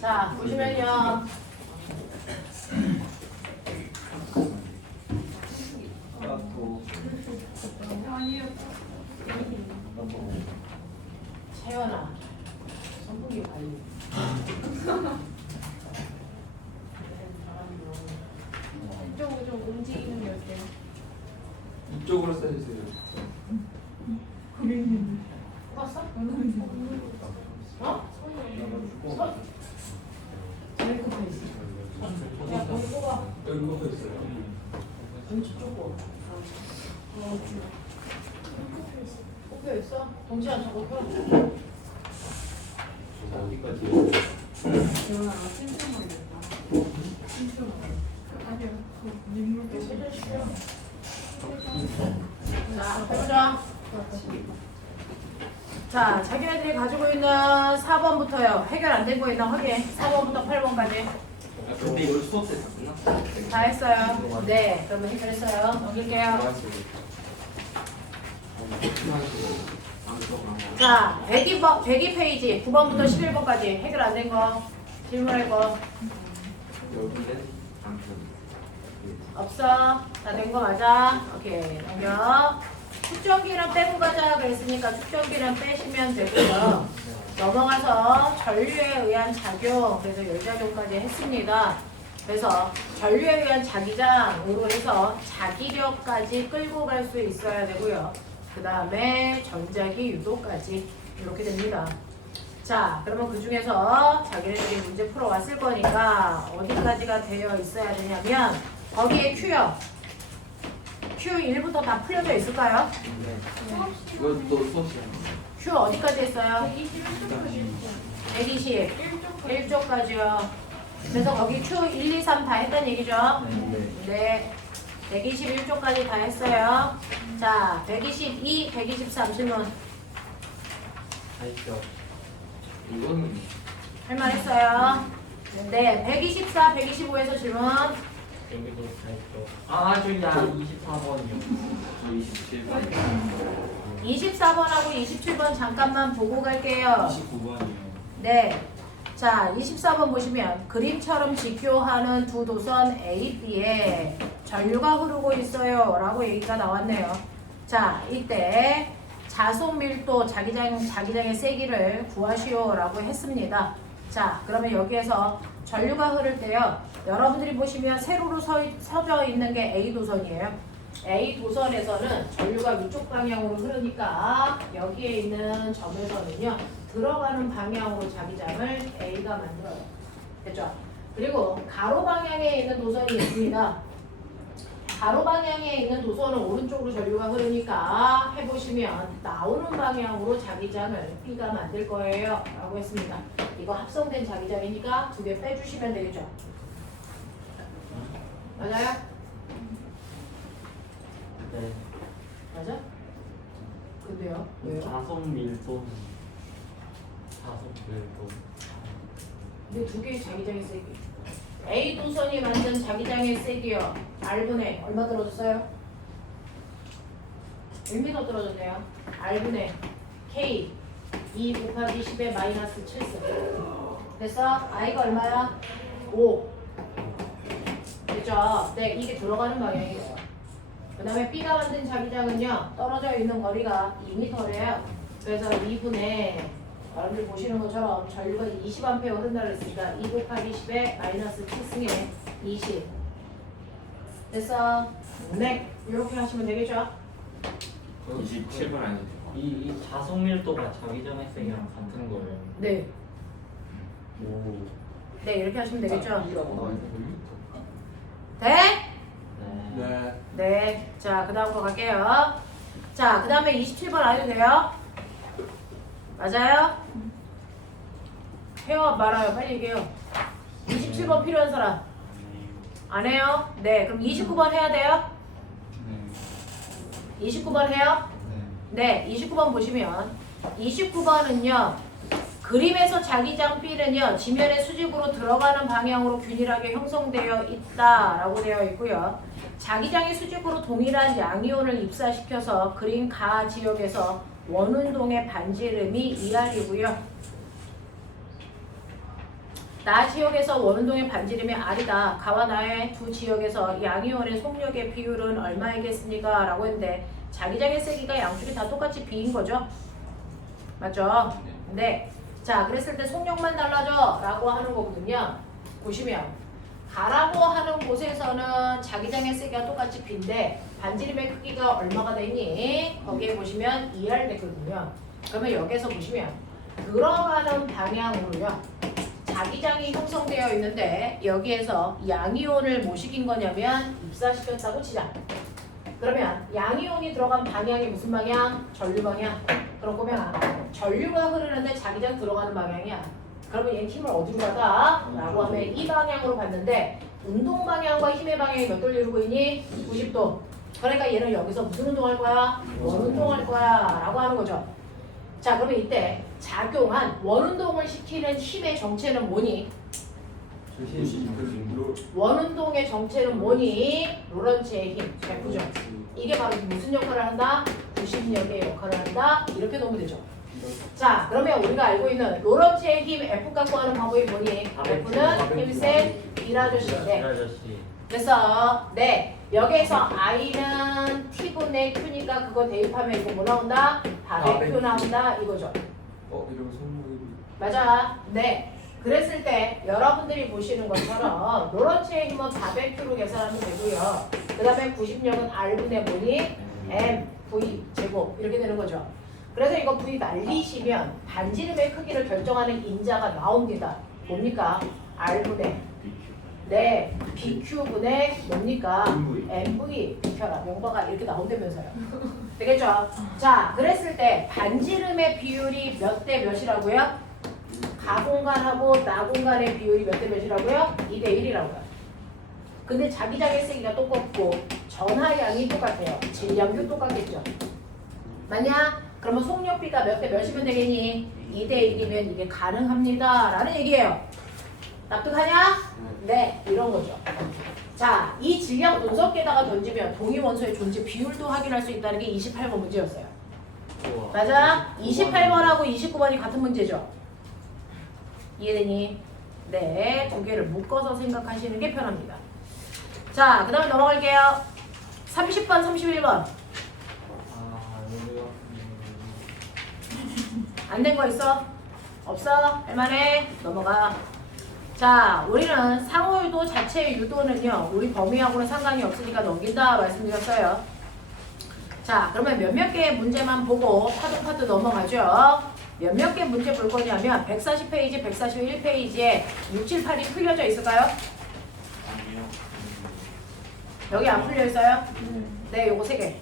자, 보시면요. 채연아, 선풍기 관리. 이쪽으로 좀 움직이는 게 어때요? 이쪽으로 써주세요. 뽑았어? 어? 나가지고 선? 제일 끝에 있어. 야, 거기 뽑아. 여기 것도 있어요. 왼쪽 쪽 뽑혀 있어? 동시에 앉아 뽑혀? 어디까지? 재현아, 찜찜하게 됐다. 찜찜하게. 아니요, 그 민물 세전 쉬어. 자, 해보자. 자, 자기네들이 가지고 있는 4번부터요. 해결 안 된 거 있나 확인. 4번부터 8번까지. 근데 이걸 수업 때 다 끝났어? 다 했어요. 네, 그러면 해결했어요. 넘길게요. 자, 102페이지 9번부터 11번까지 해결 안 된 거. 질문할 거. 여기는 없어. 다 된 거 맞아? 오케이. 넘겨. 축전기는 빼고 가자 그랬으니까 축전기는 빼시면 되고요. 넘어가서 전류에 의한 작용, 그래서 열작용까지 했습니다. 그래서 전류에 의한 자기장으로 해서 자기력까지 끌고 갈 수 있어야 되고요. 그 다음에 전자기 유도까지 이렇게 됩니다. 자, 그러면 그 중에서 자기네들이 문제 풀어왔을 거니까 어디까지가 되어 있어야 되냐면 거기에 Q요. Q1부터 다 풀려져 있을까요? 네. 이것도 수업이야. Q 어디까지 했어요? 121쪽까지 120. 1쪽까지 1쪽까지요. 그래서 거기 Q 1, 2, 3 다 했다는 얘기죠? 네. 네. 121쪽까지 다 했어요. 자, 122, 123 질문. 다 있죠. 이거는 할 말 했어요? 네. 124, 125에서 질문. 여기도 다 있죠. 저기 24번이요. 저 27번. 24번하고 27번 잠깐만 보고 갈게요. 29번이요. 네. 자, 24번 보시면 그림처럼 직교하는 두 도선 A, B에 전류가 흐르고 있어요 라고 얘기가 나왔네요. 자, 이때 자속 밀도 자기장의 세기를 구하시오 라고 했습니다. 자, 그러면 여기에서 전류가 흐를 때요. 여러분들이 보시면 세로로 서져 있는 게 A 도선이에요. A 도선에서는 전류가 위쪽 방향으로 흐르니까 여기에 있는 점에서는요. 들어가는 방향으로 자기장을 A가 만들어요. 됐죠? 그리고 가로 방향에 있는 도선이 있습니다. 가로 방향에 있는 도선은 오른쪽으로 전류가 흐르니까 해보시면 나오는 방향으로 자기장을 B가 만들 거예요 라고 했습니다. 이거 합성된 자기장이니까 두 개 빼주시면 되겠죠? 맞아요? 네. 맞아? 근데요? 왜요? 자석 밀도. 자석 밀도. 근데 두 개의 자기장의 세기. A 도선이 만든 자기장의 세기요. R분의 얼마 떨어졌어요? 1m 떨어졌네요. R분의 K 2 곱하기 10의 마이너스 7승. 됐어? I가 얼마야? 5. 됐죠? 네, 이게 들어가는 방향이에요. 그 다음에 B가 만든 자기장은요. 떨어져 있는 거리가 2m래요. 그래서 2분의 여러분들 보시는 것처럼 전류가 20A 흐른다 그랬으니까 2 곱하기 10에 마이너스 7승에 20. 됐어? 네. 이렇게 하시면 되겠죠? 27번 아니죠? 이 자석 밀도가 자기장 핵색이랑 같은 거예요. 네. 오. 네, 이렇게 하시면 되겠죠? 이라고 나와 있는 거 돼? 네. 네. 네. 자, 그 다음 거 갈게요. 자, 그 다음에 27번 아셔도 돼요? 맞아요? 해요? 말아요? 빨리 얘기해요. 27번 필요한 사람? 안 해요? 네. 그럼 29번 해야 돼요? 네. 29번 해요? 네. 29번 보시면 29번은요. 그림에서 자기장 B는요. 지면의 수직으로 들어가는 방향으로 균일하게 형성되어 있다라고 되어 있고요. 자기장의 수직으로 동일한 양이온을 입사시켜서 그린 가 지역에서 원운동의 반지름이 2R이고요. 나 지역에서 원운동의 반지름이 R이다. 가와 나의 두 지역에서 양이온의 속력의 비율은 얼마이겠습니까? 라고 했는데 자기장의 세기가 양쪽이 다 똑같이 B인 거죠. 맞죠? 네. 자, 그랬을 때 속력만 달라져 라고 하는 거거든요. 보시면 가라고 하는 곳에서는 자기장의 세기가 똑같이 B인데 반지름의 크기가 얼마가 되니? 거기에 보시면 2R 됐거든요. 그러면 여기서 보시면 들어가는 방향으로요. 자기장이 형성되어 있는데 여기에서 양이온을 뭐 시킨 거냐면 입사시켰다고 치자. 그러면 양이온이 들어간 방향이 무슨 방향? 전류 방향. 그럼 꼬맹아 전류가 흐르는데 자기장 들어가는 방향이야. 그러면 얘 힘을 어디로 가다? 라고 하면 이 방향으로 갔는데 운동 방향과 힘의 방향이 몇 도를 이루고 있니? 90도. 그러니까 얘는 여기서 무슨 운동할 거야? 원운동할 거야 라고 하는 거죠. 자, 그러면 이때 작용한 원운동을 시키는 힘의 정체는 뭐니? 원운동의 정체는 뭐니? 로런츠의 힘. 잘 보죠. 이게 바로 무슨 역할을 한다? 부심력의 역할을 한다. 이렇게 놓으면 되죠. 자, 그러면 우리가 알고 있는 로런츠의 힘 F 갖고 하는 방법이 뭐니? F는 힘센 B라조시인데. 아저씨. 그래서 네, 여기에서 I는 T분의 Q니까 그거 대입하면 이거 뭐 나온다? 답의 Q 나온다 이거죠. 이런 손목이 맞아. 네. 그랬을 때 여러분들이 보시는 것처럼 로런츠의 힘은 답의 Q로 계산하면 되고요. 그 다음에 90력은 R분의 뭐니? M, V 제곱 이렇게 되는 거죠. 그래서 이거 V 날리시면 반지름의 크기를 결정하는 인자가 나옵니다. 뭡니까? R분의 네, BQ분의 뭡니까? MV 비켜라. 명바가 이렇게 나온다면서요. 되겠죠? 자, 그랬을 때 반지름의 비율이 몇 대 몇이라고요? 가공간하고 나공간의 비율이 몇 대 몇이라고요? 2대 1이라고요. 근데 자기장의 세기가 똑같고 전하량이 똑같아요. 질량도 똑같겠죠. 맞냐? 그러면 속력비가 몇 대 몇이면 되겠니? 2대 1이면 이게 가능합니다. 라는 얘기예요. 납득하냐? 네, 이런 거죠. 자, 이 질량 분석기에다가 던지면 동위 원소의 존재 비율도 확인할 수 있다는 게 28번 문제였어요. 우와. 맞아? 28번하고 29번이 같은 문제죠. 이해되니? 네, 두 개를 묶어서 생각하시는 게 편합니다. 자, 그 다음에 넘어갈게요. 30번, 31번. 아, 여기요. 안 된 거 있어? 없어? 할만해? 넘어가. 자, 우리는 상호유도 자체의 유도는요, 우리 범위하고는 상관이 없으니까 넘긴다 말씀드렸어요. 자, 그러면 몇몇 개의 문제만 보고 파도 넘어가죠. 몇몇 개 문제 볼 거냐면 140페이지, 141페이지에 6, 7, 8이 풀려져 있을까요? 아니요. 여기 안 풀려 있어요? 네, 요거 3개.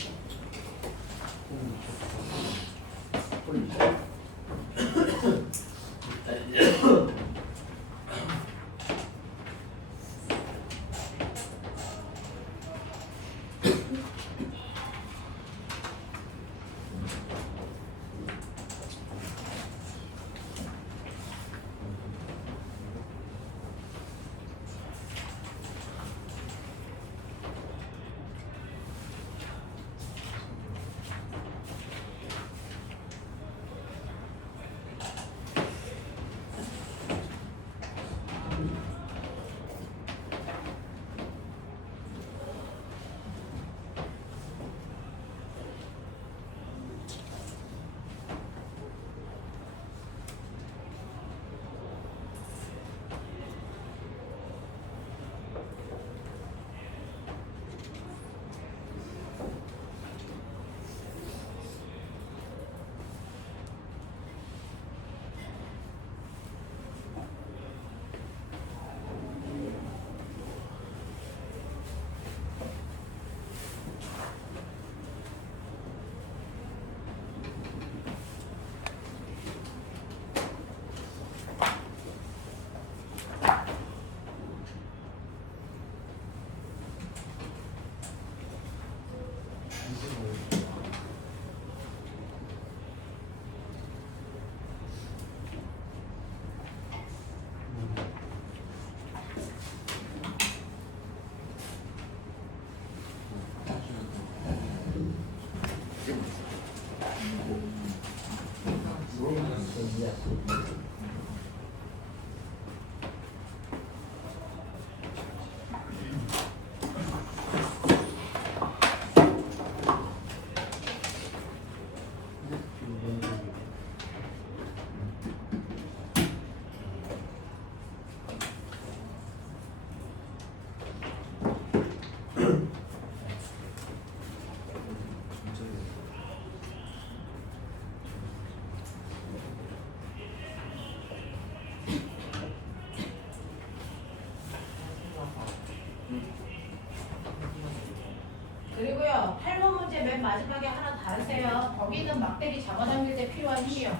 여기 있는 막대기 잡아당길 때 필요한 힘이요.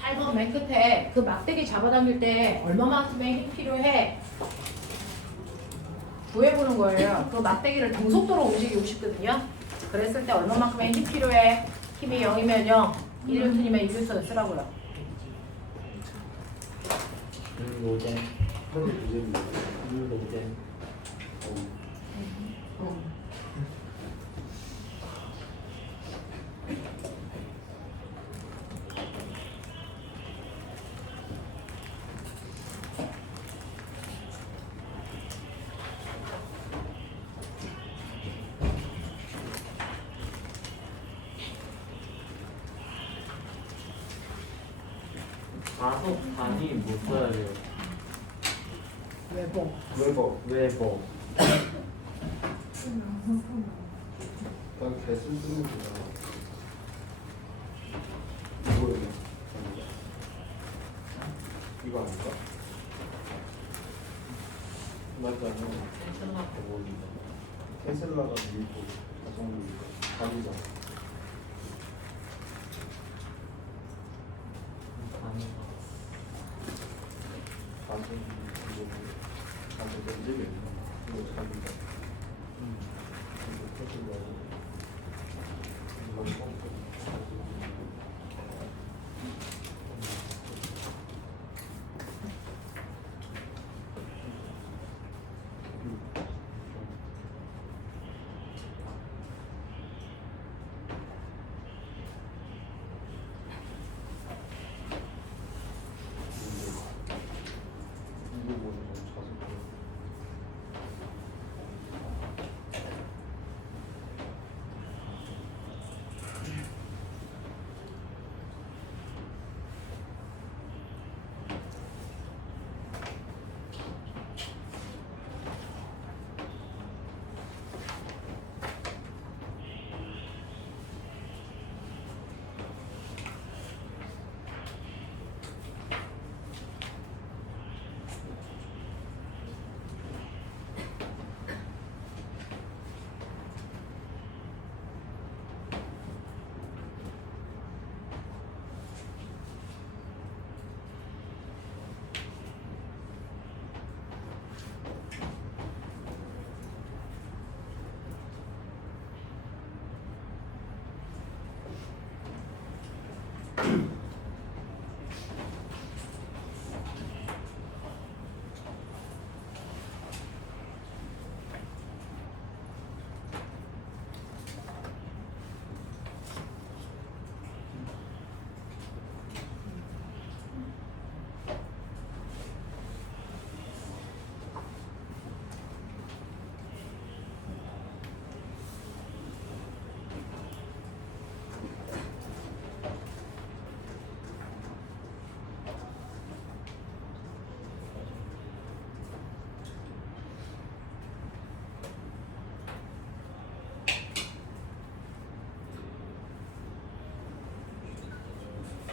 8번 맨 끝에 그 막대기 잡아당길 때 얼마만큼의 힘 필요해? 구해보는 거예요. 그 막대기를 동속도로 움직이고 싶거든요. 그랬을 때 얼마만큼의 힘 필요해? 힘이 0이면 0, 1뉴턴이면 1뉴턴을 쓰라고요. 로젠. 하늘 문제입니다. 로젠. 가속 단위 못 써야 돼요. 외봉. 외버. 난 개수 쓰는 거다. 이거예요. 이거 아닐까? 맞잖아. 텐션마크 모기죠. 테슬라가 밀고 가성비가 가기잖아. 단위가. 가성비 면적이 있나? 이거 자기가 이거 테슬라고 이거 펌프. 이거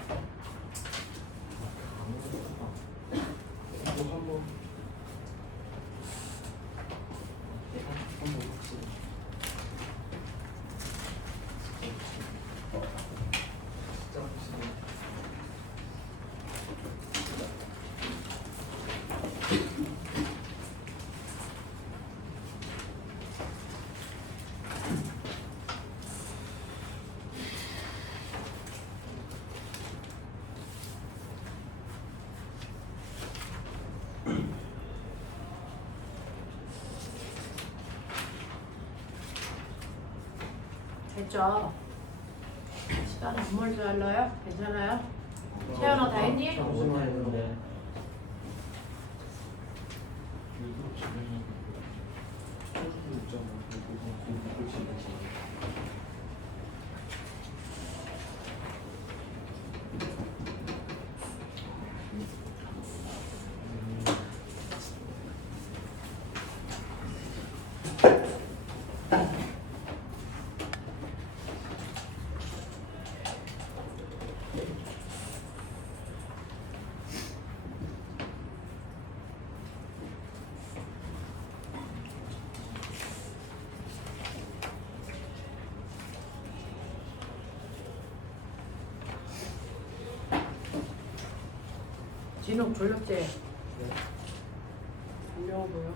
보는 건 자석으로. 이거 한번 확실히. 진짜 확실히. 됐죠? 시간 안 멀지 않나요? 괜찮아요? 채연아 다 했니? 오늘 했는데. 일부러 진행하는 거. 소주도 있잖아. 그거 진행하잖아. 진욱 졸렸지? 졸려 보여.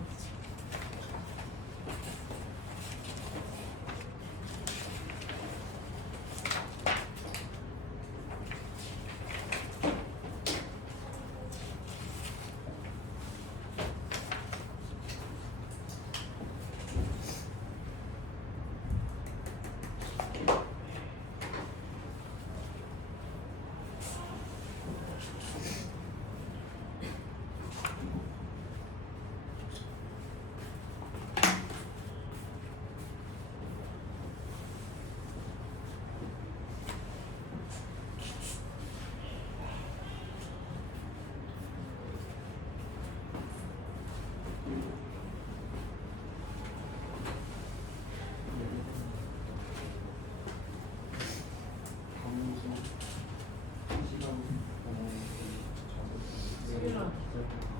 수빈아,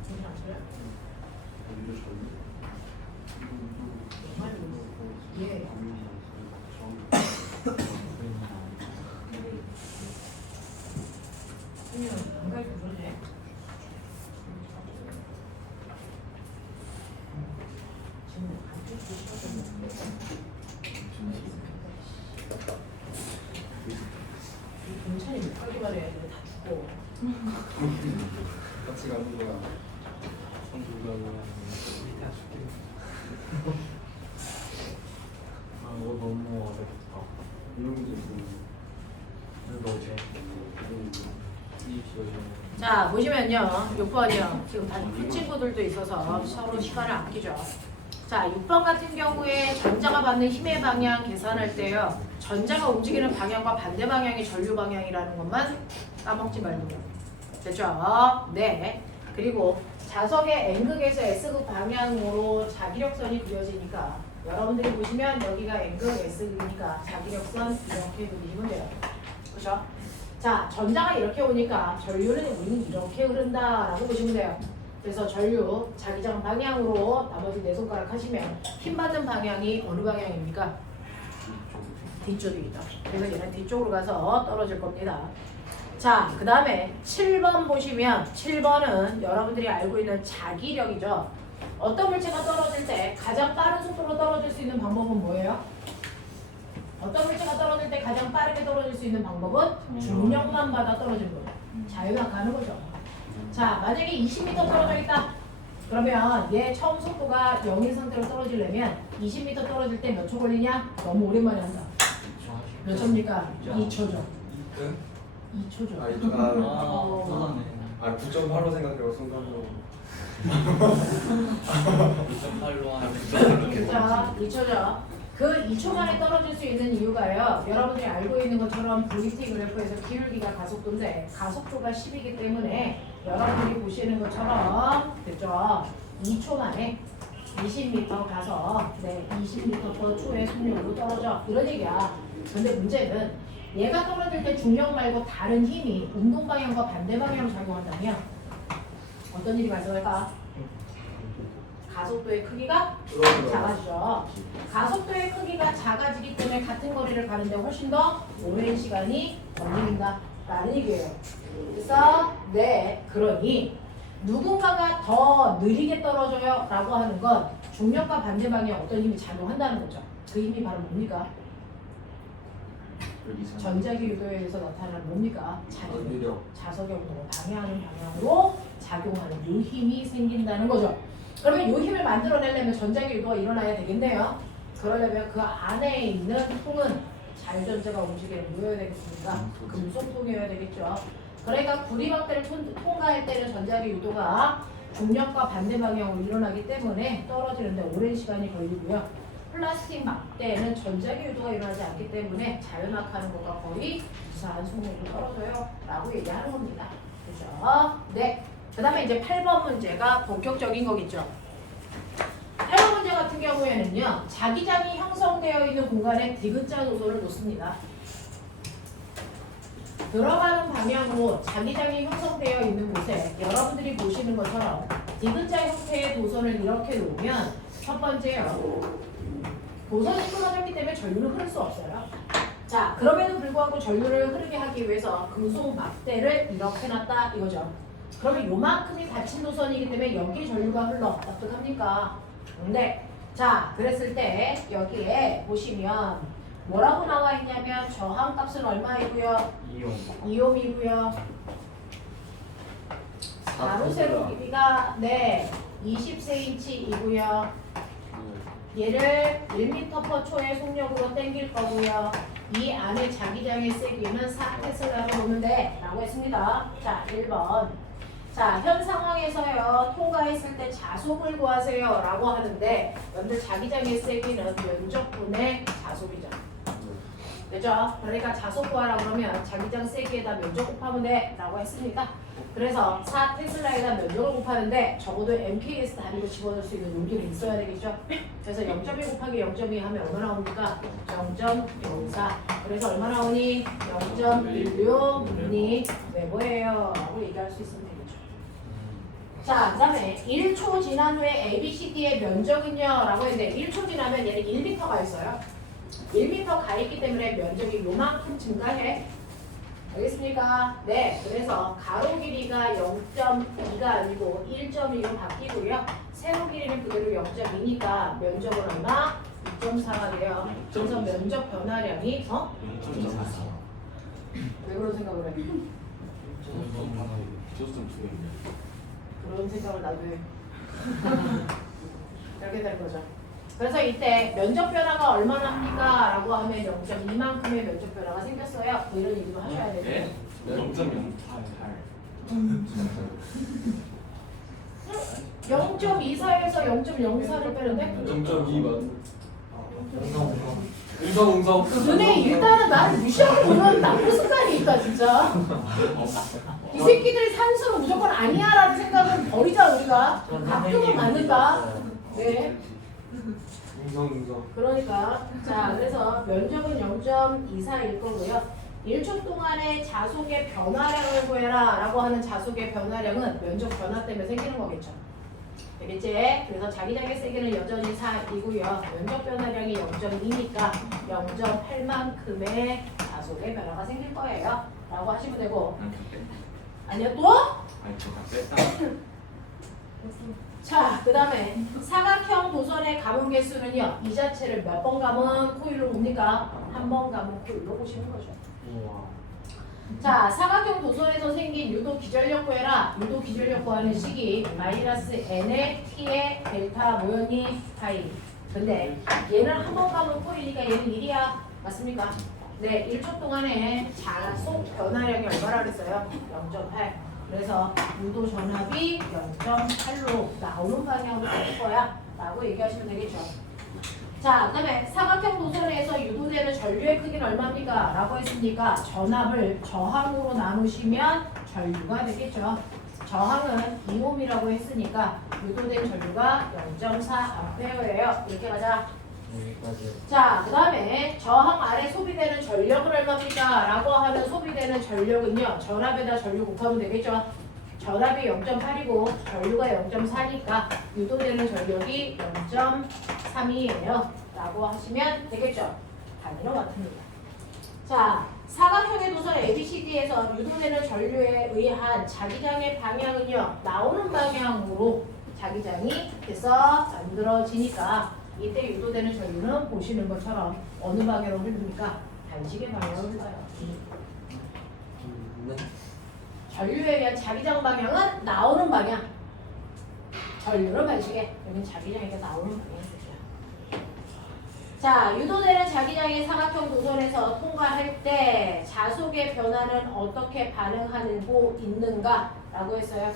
정신 안 차려? 예. 수빈아, 안 가르쳐 그러네. 지금 가르쳐 주시거든요. 이 경찰이 못 가게 말해야 돼. 다 죽어. 같이 가는 거야. 아 이거 너무 어렵다. 이런 게 있고. 이거 이제 자, 보시면요. 6번이요. 지금 다른 큰 친구들도 있어서 서로 시간을 아끼죠. 자, 6번 같은 경우에 전자가 받는 힘의 방향 계산할 때요. 전자가 움직이는 방향과 반대 방향이 전류 방향이라는 것만 까먹지 말고요. 됐죠? 네. 그리고 자석의 N극에서 S극 방향으로 자기력선이 그려지니까 여러분들이 보시면 여기가 N극, S극이니까 자기력선 이렇게 그리시면 돼요. 그죠? 자, 전자가 이렇게 오니까 전류는 우리는 이렇게 흐른다라고 보시면 돼요. 그래서 전류 자기장 방향으로 나머지 네 손가락 하시면 힘 받는 방향이 어느 방향입니까? 뒤쪽입니다. 그래서 얘는 뒤쪽으로 가서 떨어질 겁니다. 자, 그 다음에 7번 보시면 7번은 여러분들이 알고 있는 자기력이죠. 어떤 물체가 떨어질 때 가장 빠른 속도로 떨어질 수 있는 방법은 뭐예요? 어떤 물체가 떨어질 때 가장 빠르게 떨어질 수 있는 방법은 중력만 받아 떨어지는 거예요. 자유가 가는 거죠. 자, 만약에 20m 떨어져 있다. 그러면 얘 처음 속도가 0인 상태로 떨어지려면 20m 떨어질 때 몇 초 걸리냐? 너무 오랜만에 한다. 몇 초입니까? 2초죠. 2초죠. 아, 이쪽 아, 아, 아 9.8로 생각해요 순간으로. 2.8로 하는 자, 2초죠. 그 2초 만에 떨어질 수 있는 이유가요. 여러분들이 알고 있는 것처럼 VT 그래프에서 기울기가 가속도인데 가속도가 10이기 때문에 여러분들이 보시는 것처럼 됐죠? 2초 만에 20m 가서 20m/초의 속력으로 떨어져. 이런 얘기야. 근데 문제는 얘가 떨어질 때 중력 말고 다른 힘이 운동 방향과 반대 방향으로 작용한다면 어떤 일이 발생할까? 가속도의 크기가 작아지죠. 가속도의 크기가 작아지기 때문에 같은 거리를 가는데 훨씬 더 오랜 시간이 걸린다 라는 얘기예요. 그래서 그러니 누군가가 더 느리게 떨어져요 라고 하는 건 중력과 반대 방향에 어떤 힘이 작용한다는 거죠. 그 힘이 바로 뭡니까? 전자기 유도에 의해서 나타나는 뭡니까? 자석의 운동을 방해하는 방향으로 작용하는 이 힘이 생긴다는 거죠. 그러면 이 힘을 만들어내려면 전자기 유도가 일어나야 되겠네요. 그러려면 그 안에 있는 통은 자유전자가 움직이는 뭐여야 되겠습니까? 금속통이어야 되겠죠. 그러니까 구리막대를 통과할 때는 전자기 유도가 중력과 반대 방향으로 일어나기 때문에 떨어지는데 오랜 시간이 걸리고요. 플라스틱 막대는 전자기 유도가 일어나지 않기 때문에 자연학하는 것과 거의 유사한 속력으로 떨어져요 라고 얘기하는 겁니다. 그죠? 네. 그 다음에 이제 8번 문제가 본격적인 거겠죠. 8번 문제 같은 경우에는요. 자기장이 형성되어 있는 공간에 디귿자 노선을 놓습니다. 들어가는 방향으로 자기장이 형성되어 있는 곳에 여러분들이 보시는 것처럼 디귿자 형태의 도선을 이렇게 놓으면 첫 번째요. 도선이 끊어졌기 때문에 전류는 흐를 수 없어요. 자, 그럼에도 불구하고 전류를 흐르게 하기 위해서 금속 막대를 이렇게 놨다 이거죠. 그러면 요만큼이 닫힌 노선이기 때문에 여기에 전류가 흘러. 어떡합니까? 네. 자, 그랬을 때 여기에 보시면 뭐라고 나와 있냐면 저항값은 얼마이고요? 2옴이고요. 가로 세로 길이가 네 20cm이고요. 얘를 1m/초의 속력으로 당길 거고요. 이 안에 자기장의 세기는 4테슬라로 보면 돼 라고 했습니다. 자 1번. 자, 현 상황에서요 통과했을 때 자속을 구하세요 라고 하는데 여러분들 자기장의 세기는 면적분의 자속이죠. 그죠? 그러니까 자속 구하라 그러면 자기장 세기에다 면적 곱하면 돼 라고 했습니다. 그래서 4테슬라에다 면적을 곱하는데 적어도 MKS 단위로 집어넣을 수 있는 용기는 있어야 되겠죠? 그래서 0.1 곱하기 0.2 하면 얼마 나옵니까? 0.04. 그래서 얼마 나오니? 0.16이 외부예요 라고 얘기할 수 있으면 되겠죠. 자, 그 다음에 1초 지난 후에 ABCD의 면적은요 라고 했는데 1초 지나면 얘는 1m가 있어요. 1m 가 있기 때문에 면적이 요만큼 증가해. 알겠습니까? 네, 그래서 가로 길이가 0.2가 아니고 1.2로 바뀌고요. 세로 길이는 그대로 0.2니까 면적은 얼마? 2.4가 돼요. 그래서 면적 변화량이 왜 그런 생각을 해? 그런 생각을 나도 해. 이렇게 될 거죠. 그래서 이때 면적 변화가 얼마나 합니까? 라고 하면 0.2만큼의 면적 변화가 생겼어요. 뭐 이런 얘기도 하셔야 되죠. 0.24에서 0.04를 빼는데? 0.2 맞. 웅성 웅성. 너네 일단은 나를 무시하고 보는 나쁜 습관이 있다 진짜. 이 새끼들이 산수로 무조건 아니야 라는 생각은 버리자 우리가. 가끔은 맞는다. 네. 웅성. 그러니까 자 그래서 면적은 0.24일 거고요. 1초 동안의 자속의 변화량을 구해라 라고 하는 자속의 변화량은 면적 변화 때문에 생기는 거겠죠. 되겠지? 그래서 자기장의 세기는 여전히 4이고요. 면적 변화량이 0.2니까 0.8만큼의 자속의 변화가 생길 거예요. 라고 하시면 되고. 아니요 또? 자, 그 다음에 사각형 도선의 감음 개수는요. 이 자체를 몇 번 감은 코일로 봅니까? 한 번 감은 코일로 보시는 거죠. 자, 사각형 도선에서 생긴 유도 기전력 구해라. 유도 기전력 구하는 식이 마이너스 n의 t의 델타 뭐였니? 파이. 근데 얘는 한 번 감은 코일이니까 얘는 1이야. 맞습니까? 네, 1초 동안에 자속 변화량이 얼마나 그랬어요? 0.8. 그래서 유도 전압이 0.8로 나오는 방향으로 될 거야 라고 얘기하시면 되겠죠. 자, 그 다음에 사각형 도선에서 유도되는 전류의 크기는 얼마입니까? 라고 했으니까 전압을 저항으로 나누시면 전류가 되겠죠. 저항은 2옴이라고 했으니까 유도된 전류가 0.4A예요. 이렇게 가자. 자, 그 다음에 저항 아래 소비되는 전력은 얼마입니까? 라고 하는 소비되는 전력은요. 전압에다 전류 곱하면 되겠죠. 전압이 0.8이고 전류가 0.4니까 유도되는 전력이 0.32예요. 라고 하시면 되겠죠. 단위로 같습니다. 자, 사각형의 도선 ABCD에서 유도되는 전류에 의한 자기장의 방향은요. 나오는 방향으로 자기장이 돼서 만들어지니까 이때 유도되는 전류는 보시는 것처럼 어느 방향으로 흐릅니까? 단식의 방향으로 흘러요. 전류에 의한 자기장 방향은 나오는 방향. 전류는 반시계. 여기는 자기장이니까 나오는 방향이 되죠. 자, 유도되는 자기장의 사각형 도선에서 통과할 때 자속의 변화는 어떻게 반응하고 있는가? 라고 했어요.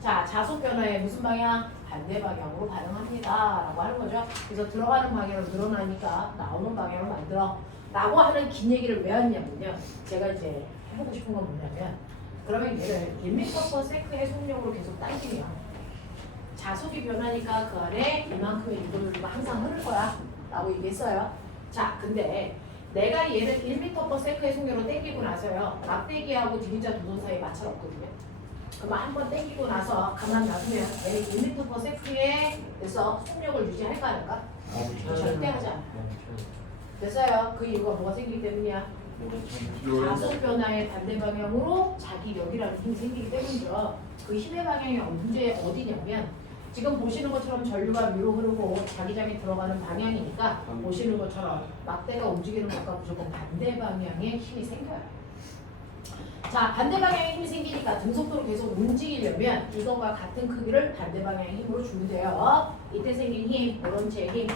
자, 자속 변화에 무슨 방향? 반대 방향으로 반응합니다. 라고 하는 거죠. 그래서 들어가는 방향으로 늘어나니까 나오는 방향으로 만들어. 라고 하는 긴 얘기를 왜 하냐면요. 제가 이제 해보고 싶은 건 뭐냐면 그러면 얘를 1m/s의 속력으로 계속 당기면 자속이 변하니까 그 안에 이만큼의 유도율가 항상 흐를 거야. 라고 얘기했어요. 자, 근데 내가 얘를 1m/s의 속력으로 당기고 나서요. 막대기하고 디귿자 도선 사이에 마찰 없거든요. 그러면 한번 당기고 나서 가만 놔두면 얘는 1m/s에 그래서 속력을 유지할까 안 할까? 절대 하지 않아. 됐어요. 그 이유가 뭐가 생기기 때문이야? 가속 변화의 반대 방향으로 자기력이라는 힘이 생기기 때문이죠. 그 힘의 방향이 언제 어디냐면 지금 보시는 것처럼 전류가 위로 흐르고 자기장에 들어가는 방향이니까 보시는 것처럼 막대가 움직이는 것과 무조건 반대 방향의 힘이 생겨요. 자, 반대 방향의 힘이 생기니까 등속도로 계속 움직이려면 이거와 같은 크기를 반대 방향의 힘으로 주면 돼요. 이때 생긴 힘, 오른쪽의 힘.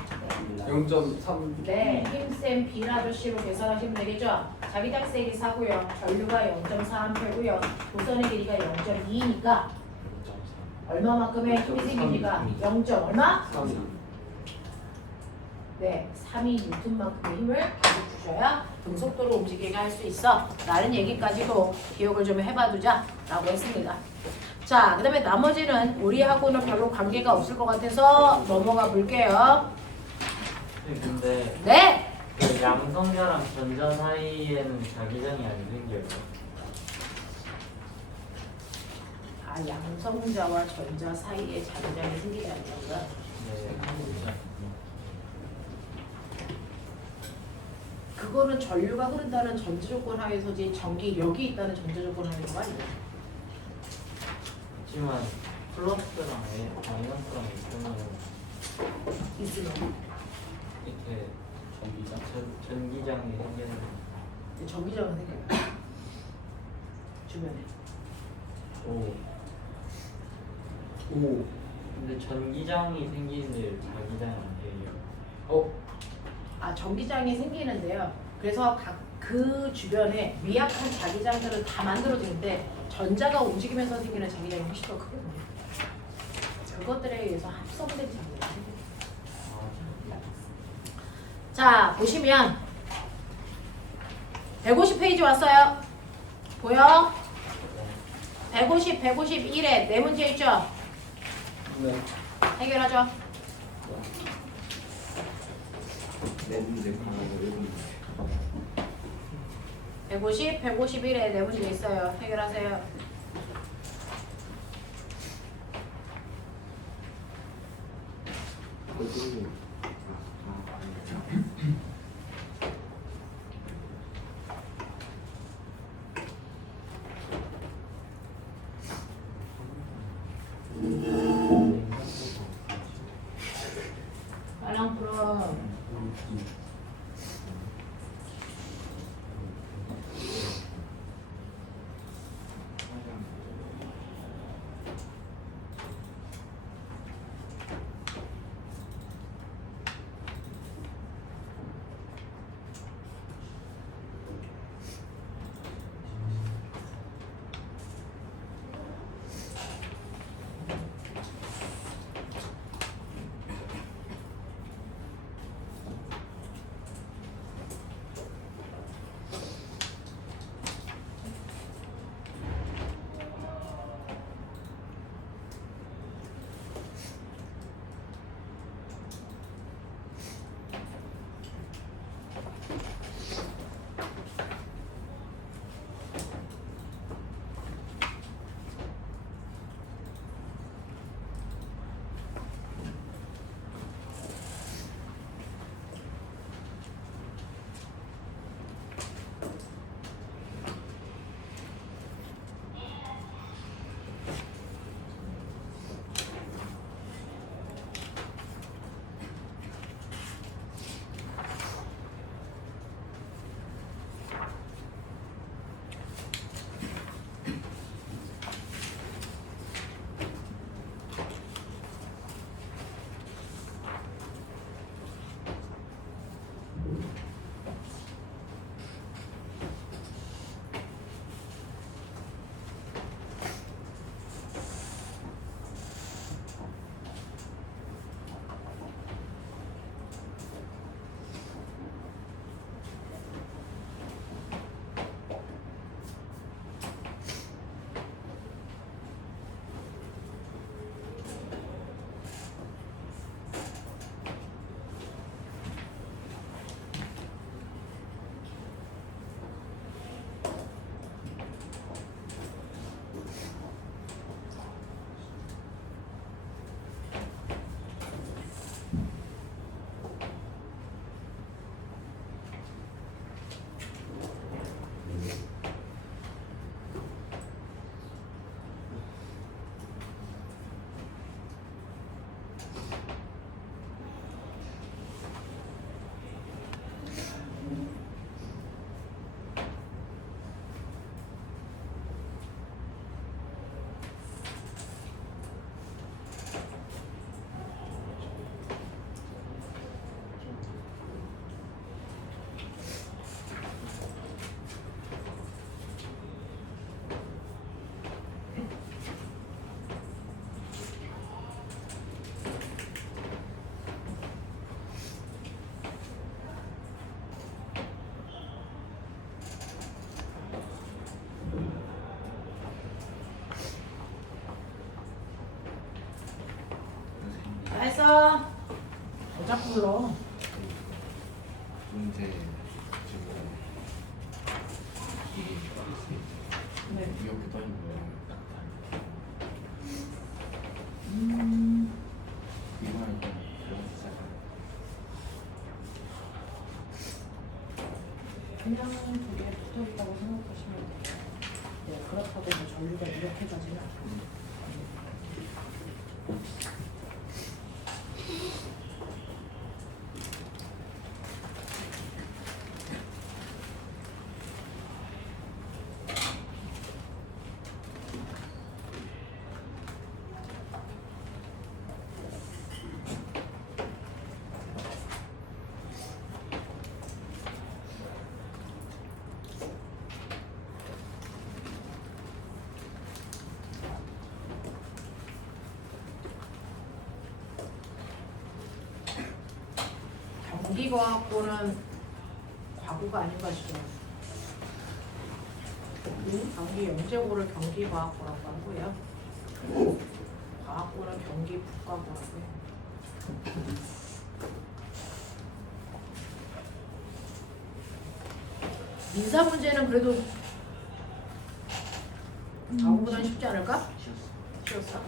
0.3 네, 힘센 B라도 C로 계산하시면 되겠죠? 자기장 세기 4고요. 전류가 0.4A고요. 도선의 길이가 0.2니까 얼마만큼의 힘이 생깁니까? 0. 얼마? 3 네, 32N만큼의 힘을 가지고 주셔야 등속도로 움직이게 할 수 있어 라는 얘기까지도 기억을 좀 해봐두자 라고 했습니다. 자, 그 다음에 나머지는 우리하고는 별로 관계가 없을 것 같아서 넘어가 볼게요. 근데 네! 그 양성자랑 전자 사이에는 자기장이 안 생겨요. 아, 양성자와 전자 사이에 자기장이 생기다는 건가? 네. 그거는 전류가 흐른다는 전제 조건 하에서지 전기력이 있다는 전제 조건 하에서가 아니에요. 하지만 플러스랑 마이너스랑 있으면 있으면 이렇게 전기장이 생기는 전기장은 생겨요. 주변에. 오. 근데 전기장이 생기는데 자기장이 안 생겨요. 아, 전기장이 생기는데요. 그래서 그 주변에 미약한 자기장들을 다 만들어주는데 전자가 움직이면서 생기는 자기장이 훨씬 더 크거든요. 그것들에 의해서 합성된 자기장이 생겨요. 자, 보시면 150페이지 왔어요. 보여? 150, 151에 네 문제 있죠? 네. 해결하죠. 네 문제 하나고 150, 151에 네 문제 있어요. 해결하세요. 빨랑 풀어. 했어? 자꾸 불러. 문제 제목 네. 이렇게 떠 있는 거예요. 이거는 일단 들어가서 시작할게요. 그냥 두 개 붙어 있다고 생각하시면 돼요. 네, 그렇다고 뭐 전류가 이렇게 가지는 않고. 경기과학고는 과고가 아닌 것이죠. 경기 영재고를 경기과학고라고 하고요. 과학고는 경기 국과고라고요. 민사 문제는 그래도 과거보다는 쉽지 않을까? 쉬웠어.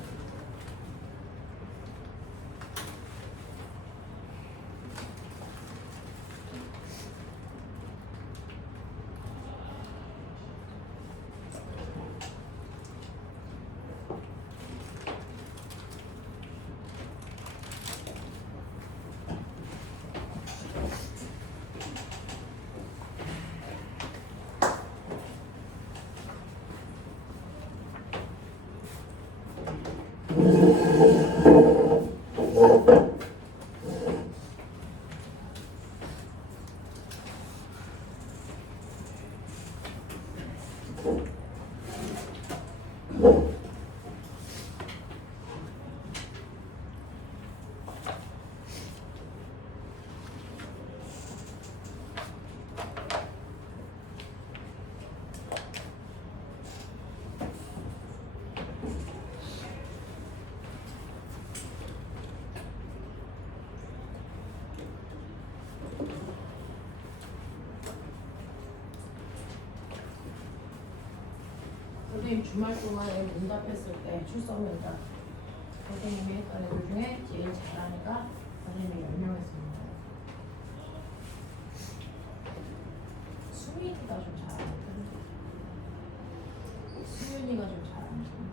선생님 주말 동안에 문답했을 때 출석 문답 선생님이 했던 애들 중에 제일 잘하니까 선생님이 연명했습니다. 수민이가 좀 잘하거든. 수윤이가 좀 잘하는 편.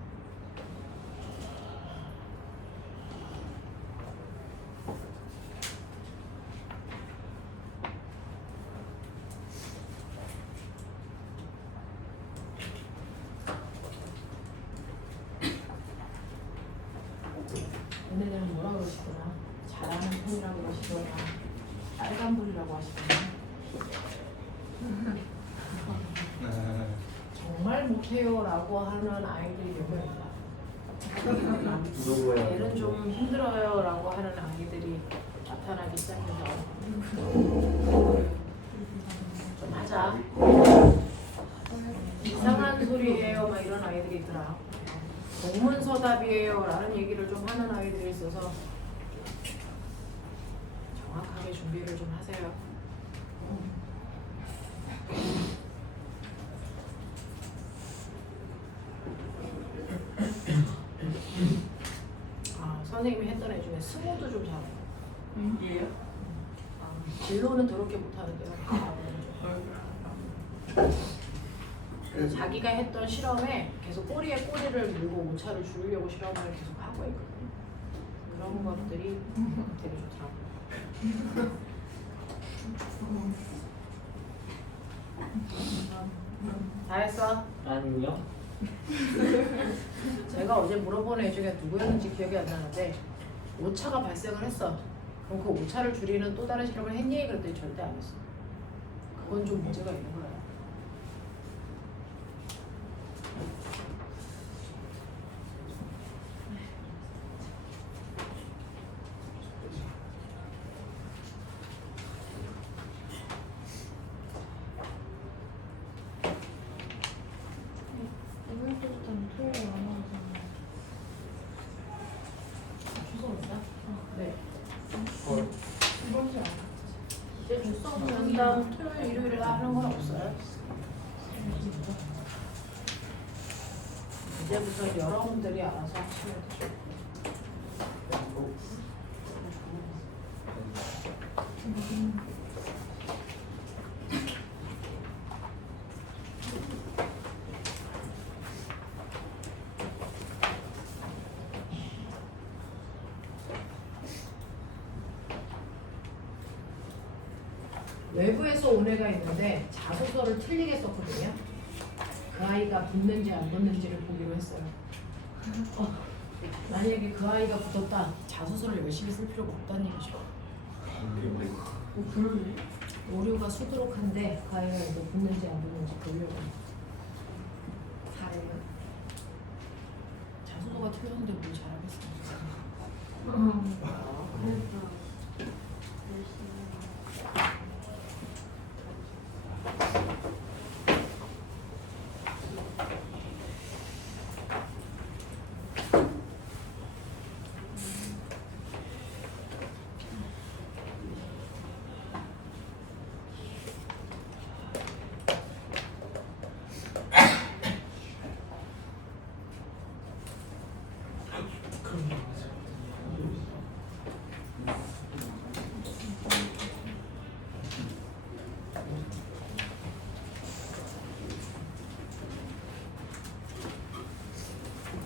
얘네들은 뭐라 그러시더라? 잘하는 편이라고 그러시더라. 빨간불이라고 하시더라. 정말 못해요라고 하는 아이들이 몇 명이다. 누구야? 얘는 좀 힘들어요라고 하는 아이들이 나타나기 시작해서 좀 하자. 이상한 소리예요 막 이런 아이들이 있더라. 동문서답이에요 라는 얘기를 좀 하는 아이들이 있어서 정확하게 준비를 좀 하세요. 아, 선생님이 했던 애 중에 스모도 좀 잘해요. 얘요? 진로는 더럽게 못하는데요. 자기가 했던 실험에 계속 꼬리에 꼬리를 물고 오차를 줄이려고 실험을 계속 하고 있거든요. 그런 것들이 되게 좋더라고요. 다 했어? 아니요. 제가 어제 물어본 애 중에 누구였는지 기억이 안 나는데 오차가 발생을 했어. 그럼 그 오차를 줄이는 또 다른 실험을 했니? 그랬더니 절대 안 했어. 그건 좀 문제가 있는 거야. 이번 주부터는 토요일 안 하잖아. 추석 온다? 네. 그다음 토요일, 일요일에 하는 건 없어요. 이제부터 여러분들이 알아서 하시면 되죠. 외부에서 온 애가 있는데 자소서를 틀리게 썼거든요. 그 아이가 붙는지 안 붙는지를 보기로 했어요. 만약에 그 아이가 붙었다, 자소서를 열심히 쓸 필요가 없다는 얘기죠. 그러네. 오류가 수두룩한데 그 아이가 이거 붙는지 안 붙는지 보려고. 잘해요. 자소서가 틀렸는데 뭘 잘하겠어요. 그러니까 열심히.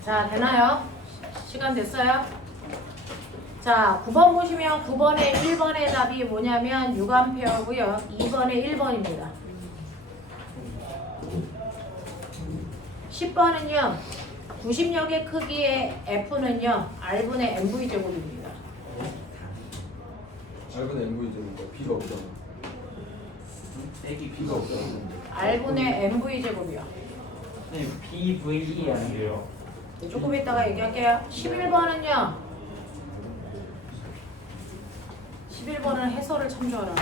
자, 되나요? 시간 됐어요? 자, 9번 보시면 9번에 1번의 답이 뭐냐면 유관표고요. 2번에 1번입니다. 10번은요. 90역의 크기의 F는요. R분의 MV 제곱입니다. R분의 MV 제곱 B가 없잖아. 떼기 B가 없잖아. R분의 MV 제곱이요. 네, BVE 안 돼요. 네, 조금 이따가 얘기할게요. 11번은요. 11번은 해설을 참조하라.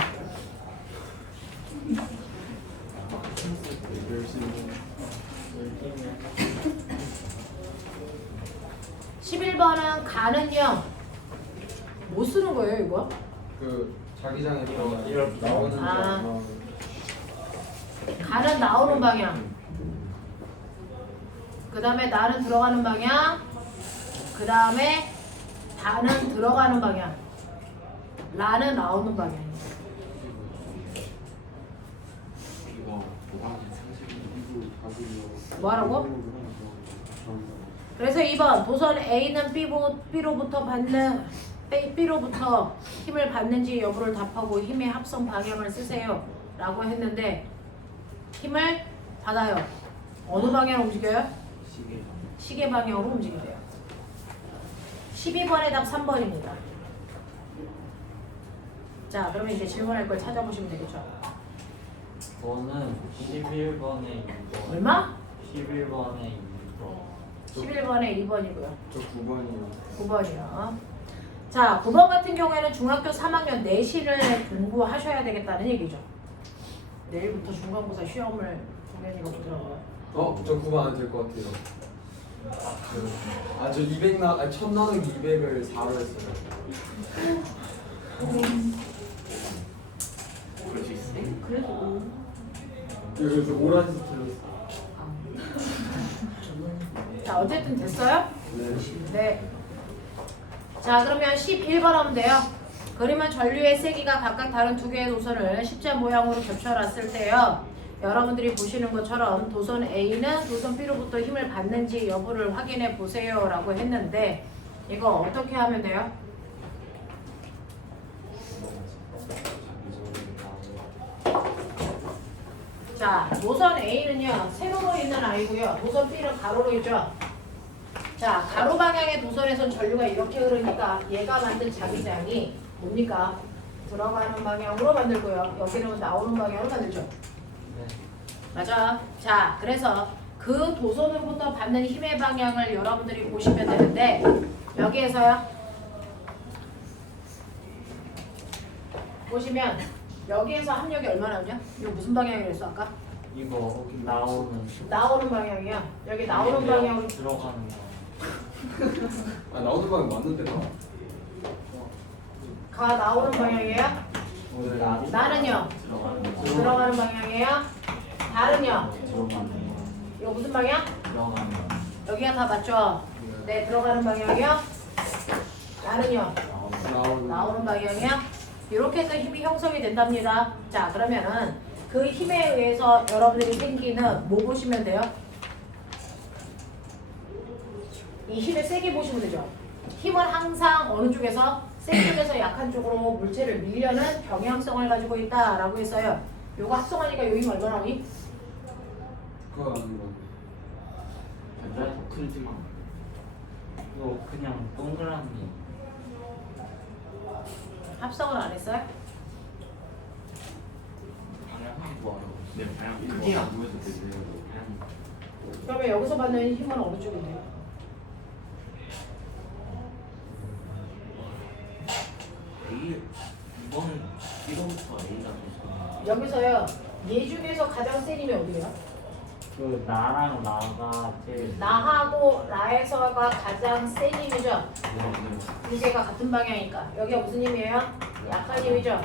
열심히. 11번은 가는요. 뭐 쓰는 거예요, 이거? 그 자기장에 들어가 이렇게. 나오는지 아. 안 나오는지. 가는 나오는 방향. 그 다음에 나는 들어가는 방향. 그 다음에 다는 들어가는 방향. 라는 나오는 방향. 이거 뭐하는 상식이 뭐 하라고? 그래서 2번 도선 A는 B로부터 B로부터 힘을 받는지 여부를 답하고 힘의 합성 방향을 쓰세요 라고 했는데 힘을 받아요. 어느 방향으로 움직여요? 시계 시계 방향으로 움직이래요. 12번의 답 3번입니다. 자, 그러면 이제 질문할 걸 찾아보시면 되겠죠. 저는 11번에 2번. 얼마? 11번에 2번. 11번에 2번이고요. 저 9번이요. 9번이요. 자, 9번 같은 경우에는 중학교 3학년 내신을 공부하셔야 되겠다는 얘기죠. 내일부터 중간고사 시험을 공연이가 보더라고요. 저 9번 안 될 것 같아요. 저 200 1000 나누기 200을 4로 했어요. 그럴 수 있어? 그래도 그래서 오란지 틀렸어. 자, 어쨌든 됐어요? 네. 네. 자, 그러면 11번 하면 돼요. 그림은 전류의 세기가 각각 다른 두 개의 도선을 십자 모양으로 겹쳐놨을 때요. 여러분들이 보시는 것처럼 도선 A는 도선 B로부터 힘을 받는지 여부를 확인해 보세요 라고 했는데 이거 어떻게 하면 돼요? 자, 도선 A는요 세로로 있는 아이고요. 도선 B는 가로로 있죠. 자, 가로 방향의 도선에선 전류가 이렇게 흐르니까 얘가 만든 자기장이 뭡니까? 들어가는 방향으로 만들고요. 여기는 나오는 방향으로 만들죠. 네. 맞아. 자, 그래서 그 도선으로부터 받는 힘의 방향을 여러분들이 보시면 되는데 여기에서요. 보시면 여기에서 합력이 얼마나 나오냐? 이거 무슨 방향이라고 했어 아까? 이거 나오는 나오는 방향이야. 여기 나오는 방향으로 들어가는 거. 나오는 방향 맞는데 나. 가 나오는 방향이에요? 네. 나는요? 들어가는 거. 들어가는 방향이에요? 다른요? 들어가는 거. 이거 무슨 방향? 들어가는 거. 여기가 다 맞죠? 네, 들어가는 방향이요? 나는요? 나오는 방향이요? 이렇게 해서 힘이 형성이 된답니다. 자, 그러면은 그 힘에 의해서 여러분들이 생기는 뭐 보시면 돼요? 이 힘을 세게 보시면 되죠. 힘은 항상 어느 쪽에서 센 쪽에서 약한 쪽으로 물체를 밀려는 경향성을 가지고 있다라고 했어요. 요거 합성하니까 요 힘 얼마나 나오니? 그거 아닌 거. 더 크지만. 이거 그냥 동그라미. 합성을 안 했어요? 방향하고 와요. 네, 방향 크게 안 보여도 되세요. 그러면 여기서 받는 힘은 어느 쪽인데요? A 이번 1호부터 A가 더 여기서요. 얘 중에서 가장 센 힘이 어디예요? 그 나랑 라가 제일 나하고 라에서가 가장 센 힘이죠. 네. 두 개가 같은 방향이니까. 여기가 무슨 힘이에요? 약한 힘이죠.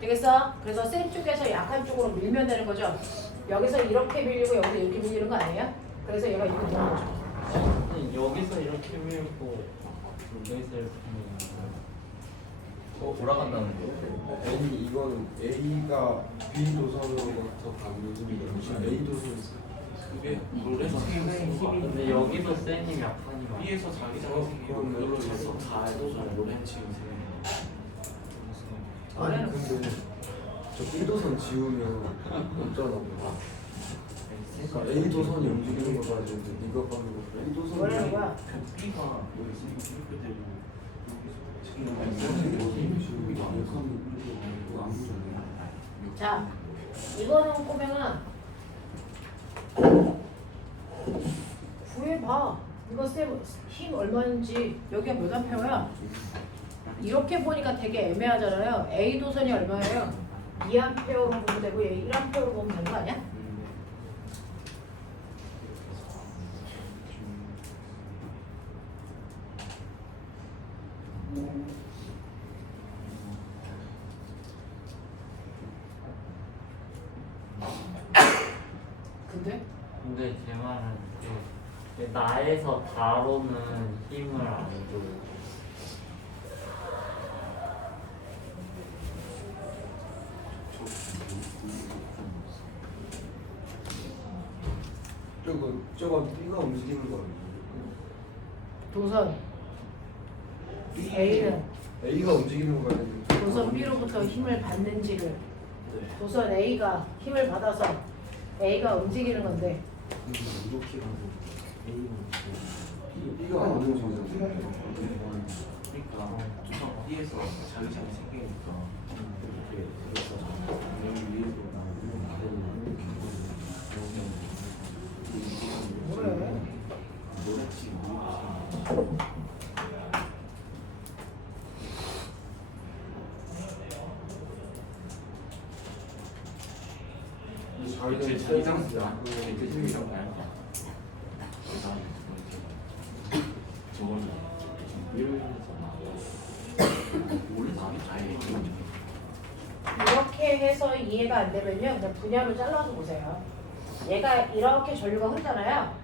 되겠어? 그래서 센 쪽에서 약한 쪽으로 밀면 되는 거죠. 여기서 이렇게 밀리고 여기서 이렇게 밀리는 거 아니에요? 그래서 얘가 이렇게 되는 거죠. 여기서 이렇게 밀고 여기서 이렇게 밀고 돌아간다는 거. N 이거는 A가 B 도선으로부터 받는 힘이 A 도선 그게 노래서 생기는 힘이 근데 여기도 센 힘 약한 힘 위에서 자기장이 생기고 그걸로 해서 가에도 좀 오랜 지금 아니 근데 저 B 도선 지우면 없잖아. 그러니까 A 도선이 움직이는 거 가지고 네가 받는 거 A 도선이 뭐라는 거야? B가 여기 있으면 이렇게 되고 자, 이거는 꼬맹아 구해봐. 이거 힘 얼마인지 여기가 몇 암페어야? 이렇게 보니까 되게 애매하잖아요. A 도선이 얼마예요? 2암페어로 보면 되고 얘 1암페어로 보면 되는 거 아니야? 근데 제 말은 그 나에서 다로는 힘을 안 줘. 저건 B가 움직이는 거 아니에요? 도선 A는 A가 움직이는 거 아니에요? 도선 B로부터 힘을 받는지를 도선 A가 힘을 받아서 A가 움직이는 건데 이렇게 가고 A는 B가 안 움직이는 그러니까 좀 B에서 자기장이 생기니까 이렇게 그래서 여기 위에서 나오면 아래로 이렇게 뭐래? 노랗지 제 자기장 그 힘이라고 봐요. 저거는 위로 해서 원래 나는 아예 이렇게 해서 이해가 안 되면요 그냥 분야로 잘라서 보세요. 얘가 이렇게 전류가 흐르잖아요.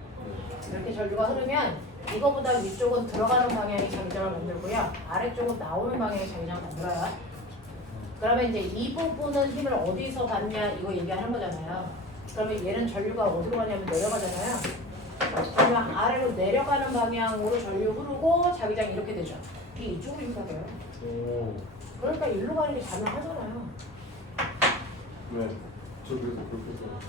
이렇게 전류가 흐르면 이거보다 위쪽은 들어가는 방향의 자기장을 만들고요. 아래쪽은 나오는 방향의 자기장을 만들어요. 그러면 이제 이 부분은 힘을 어디서 받냐 이거 얘기하는 거잖아요. 그러면 얘는 전류가 어디로 가냐면 내려가잖아요. 그러면 아래로 내려가는 방향으로 전류 흐르고 자기장이 이렇게 되죠. 이게 이쪽으로 힘 받아요. 오. 그러니까 일로 가는 게 가능하잖아요. 왜? 저 그래서 그렇게 해서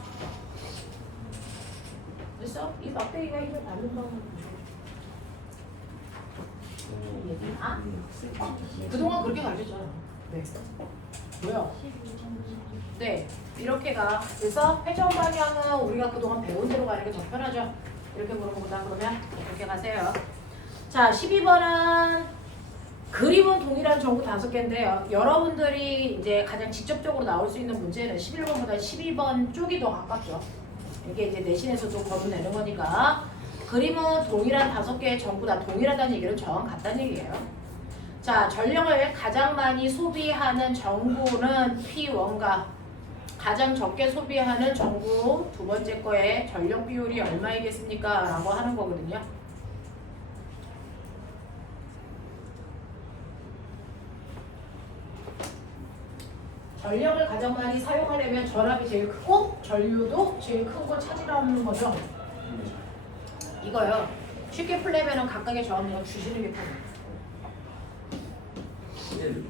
됐어? 이 막대기가 힘을 받는 방법이죠. 얘기 아? 그동안 그렇게 가르쳤잖아. 네. 뭐야? 네. 이렇게가. 그래서 회전 방향은 우리가 그동안 배운 대로 가는 게 더 편하죠. 이렇게 보는 것보다 그러면 이렇게 가세요. 자, 12번은 그림은 동일한 전구 5개인데요. 여러분들이 이제 가장 직접적으로 나올 수 있는 문제는 11번보다 12번 쪽이 더 가깝죠. 이게 이제 내신에서도 거문 내는 거니까 그림은 동일한 5개의 전구 다 동일하다는 얘기는 저항 같다는 얘기예요. 자, 전력을 가장 많이 소비하는 전구는 P1과 가장 적게 소비하는 전구 두 번째 거에 전력 비율이 얼마이겠습니까? 라고 하는 거거든요. 전력을 가장 많이 사용하려면 전압이 제일 크고 전류도 제일 큰 걸 찾으라는 거죠. 이거요. 쉽게 풀려면 각각의 저항력을 주시는 게 편해요. 1.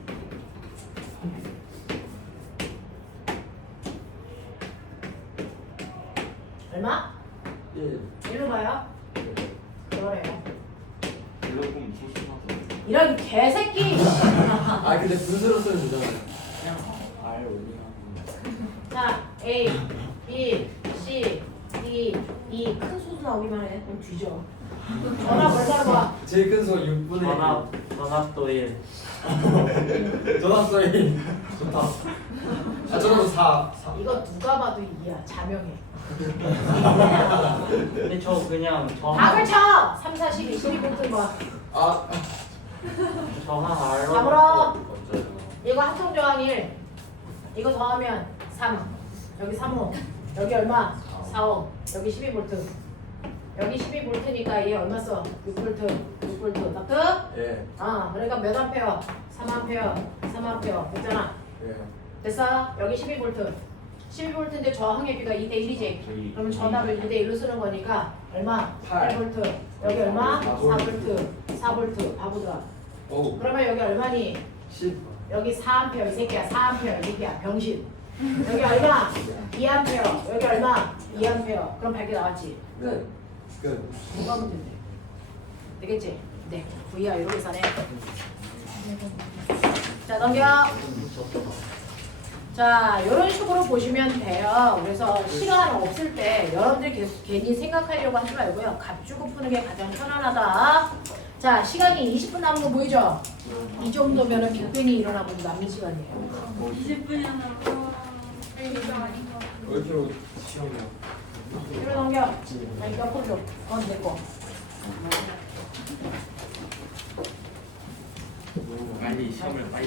얼마? 1. 일로 봐요. 그러네요. 일러보면 소수나서 이런 개새끼! 아 근데 분수로 쓰면 되잖아요. 그냥 R 올리면 자, A, B, C, D, E 큰 수도 나오기만 해. 그럼 뒤져. 전압 얼마나 봐? 제일 큰 소 6분의 전압도 1. 1. 전압 소리 좋다. 아 전압도 4. 이거 누가 봐도 2야. 자명해. 근데 저 그냥 박을 쳐! 3, 4, 12, 12볼트 뭐. 아 저항 R로 잡으러! 맞아요. 이거 합성 저항 1. 이거 더하면 3. 여기 3호. 여기 얼마? 4호. 여기 12볼트. 여기 12볼트니까 얘 얼마 써? 6볼트. 6볼트. 납득? 예. 그러니까 몇 암페어? 3암페어. 3암페어. 됐잖아. 예. 됐어? 여기 12볼트. 12볼트인데 저항액비가 2대1이지. 그러면 전압을 2대1로 쓰는 거니까 얼마? 8. 8볼트. 여기 얼마? 4볼트. 4볼트. 바보들아. 오. 그러면 여기 얼마니? 10. 여기 4암페어 이 새끼야. 4암페어 이 새끼야. 병신. 여기 얼마? 2암페어. 여기 얼마? 2암페어. 그럼 밝게 나왔지? 네. 끝. 뭐가 문제인데? 되겠지? 네. V야 이렇게 사네. 자, 넘겨. 자, 이런 식으로 보시면 돼요. 그래서 시간 없을 때 여러분들이 계속 괜히 생각하려고 하지 말고요. 값 주고 푸는 게 가장 편안하다. 자, 시간이 20분 남은 거 보이죠? 이 정도면 빅뱅이 일어나고 남는 시간이에요. 20분이 하나. 이거 아닌 거. 왜 이렇게 시험이야? 이리 넘겨. 아니, 옆으로 줘. 그건 내 거. 빨리 시험을 빨리